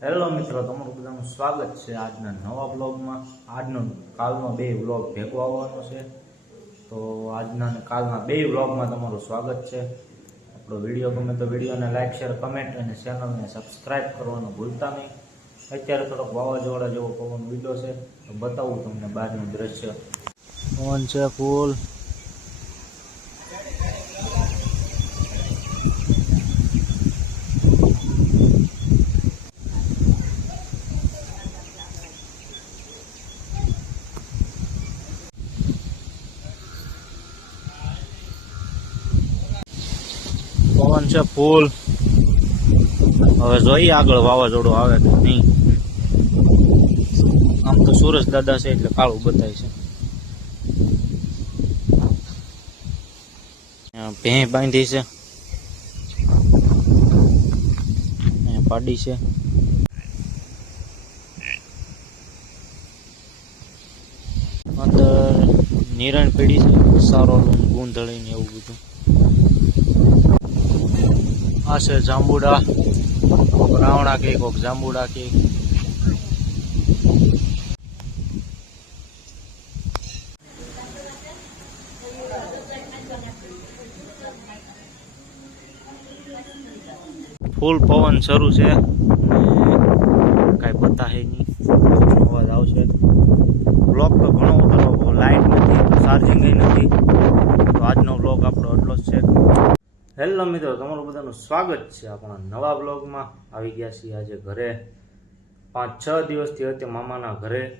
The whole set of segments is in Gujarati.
હેલો મિત્રો, તમારું બધાનું સ્વાગત છે આજના નવા બ્લોગમાં આજનો કાલનો બે બ્લોગ ભેગો આવવાનો છે. તો આજના કાલના બે બ્લોગમાં તમારું સ્વાગત છે. આપણો વીડિયો ગમે તો વિડીયોને લાઇક શેર કમેન્ટ અને ચેનલને સબસ્ક્રાઈબ કરવાનું ભૂલતા નહીં. અત્યારે થોડોક વાવાઝોડા જેવો પવન બીજો છે. તો બતાવું તમને બહારનું દ્રશ્ય. પવન છે ફૂલ? પવન છે, ફૂલ. હવે જોઈએ આગળ વાવાઝોડું આવે કે નહીં. આમ તો સુરજ દાદા છે એટલે કાળું બતાય છે. ભેં બાંધી છે. પાડી છે. અંદર નિરણ પીડી છે, સારો ગુંધળી ને એવું બધું. આ છે જાંબુડા. કોક રાવણા કે કોક જાંબુડા કે. ફૂલ પવન શરૂ છે. કાંઈ હે નહીં. અવાજ આવશે. બ્લોક તો ઘણો ઉતરવો લાઇટ નથી ચાર્જિંગ નથી. તો આજનો બ્લોગ આપણો એટલો જ છે. હેલો મિત્રો, તમારું બધાનું સ્વાગત છે આપણા નવા બ્લોગમાં. આવી ગયા છીએ આજે ઘરે. પાંચ છ દિવસથી હતી મામાના ઘરે.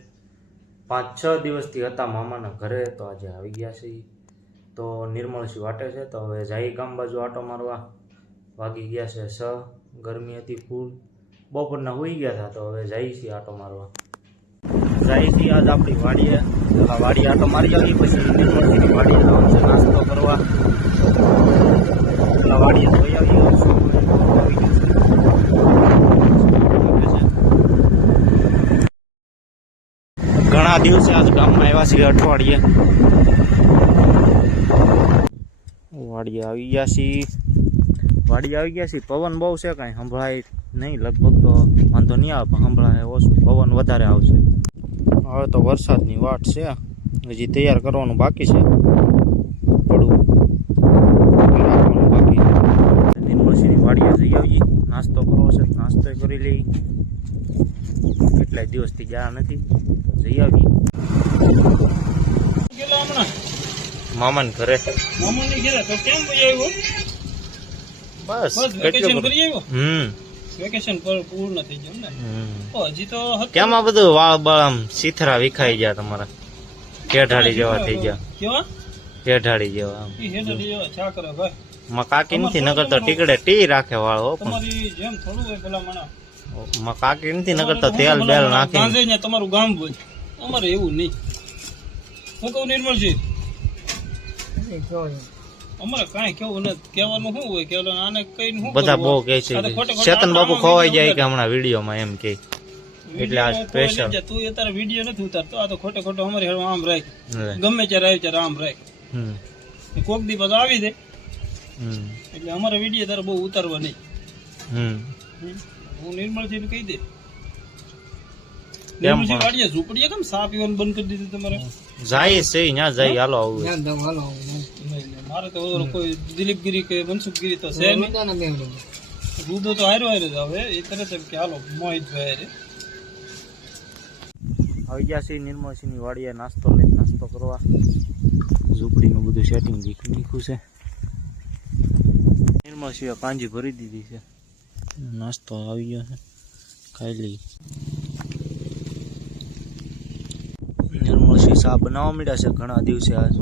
પાંચ છ દિવસથી હતા મામાના ઘરે, તો આજે આવી ગયા છીએ. તો નિર્મળસિંહ વાટે છે, તો હવે જાઈ ગામ બાજુ આટો મારવા. વાગી ગયા છે સ ગરમી હતી ફૂલ બપોરના હોઈ ગયા હતા, તો હવે જાય છીએ આટો મારવા. જાય છીએ આજ આપણી વાડીએ. વાડી આટો મારી આવી પછી નિર્મળસિંહની વાડીએ છે નાસ્તો કરવા. ઘણા દિવસે આજ ગામમાં આવ્યા છીએ અઠવાડિયે. વાડી આવી ગયા છીએ. વાડી આવી ગયા છીએ. પવન બહુ છે કાંઈ સંભળાય નહીં. લગભગ તો વાંધો નહીં આવે, પણ સંભળાય ઓછું. પવન વધારે આવશે. હવે તો વરસાદની વાટ છે. હજી તૈયાર કરવાનું બાકી છે પડવું રાખવાનું બાકી છે નિર્મળસિંહની વાડીએ જઈ આવીએ નાસ્તો કરવો છે નાસ્તો કરી લઈ. કેટલાય દિવસથી ગયા નથી જઈ આવીએ મામાને ઘરે. મામાની ઘરે. તો કેમ આવ્યો? બસ વેકેશન. કરી આવ્યો? હમ. વેકેશન પર પૂર્ણ થઈ ગયું ને? હજી તો કેમ આ બધું વાળ બાળ આમ સીથરા વિખાઈ ગયા તમારા? કેઢાડી જેવા થઈ ગયા. કેવા? કેઢાડી જેવા આમ ઈ જેવા ચા કરે ભાઈ. માં કાકી નથી નગર તો ટીકડે ટી રાખે વાળો તમારી જેમ થોડું હોય પેલા મણા માં કાકી નથી નગર તો તેલ બેલ નાખી ગાંધે ને તમારું ગામ હોય. અમારે એવું નહીં. હું કહું નિર્મળજી અમારે કાંઈ કેવું નથી. કહેવાનું શું હોય? કે આને કઈ શું બધા બહુ કહે છે ચેતન બાપુ ખોવાઈ જાય કે હમણાં વિડીયોમાં એમ કે. એટલે આ વીડિયો તો અત્યારે વીડિયો નથી ઉતારતો. આ તો ખોટે ખોટો અમારે આમ રાખ. ગમે ત્યારે આવી ત્યારે આમ રાખ. કોક દી પાછો આવી દે એટલે અમારે વીડિયો તારે બહુ ઉતારવો નહીં. હમ. હું નિર્મળજી કહી દે. કેમ વાડીએ ઝૂંપડીએ કેમ સા પીવાનું બંધ કરી દીધું તમારે? જાય છે ત્યાં જાય હાલો આવું. મારે તો કોઈ દિલીપગીરી કે મનસુખગીરી તો છે નહીં. તો હાર્યો હાર્યો હવે એ તરત એમ કે હાલો મોહિતભાઈ હારે. આવી ગયા છે નિર્મળસિંહની વાડીએ નાસ્તો લઈને નાસ્તો કરવા. ઝૂંપડીનું બધું સેટિંગ દીખ્યું છે. નિર્મળ સિવાય પાંજી ભરી દીધી છે. નાસ્તો આવી ગયો છે. ખાઈ લઈ નિર્મળસિંહ શા બનાવવા મળ્યા છે ઘણા દિવસે આજ.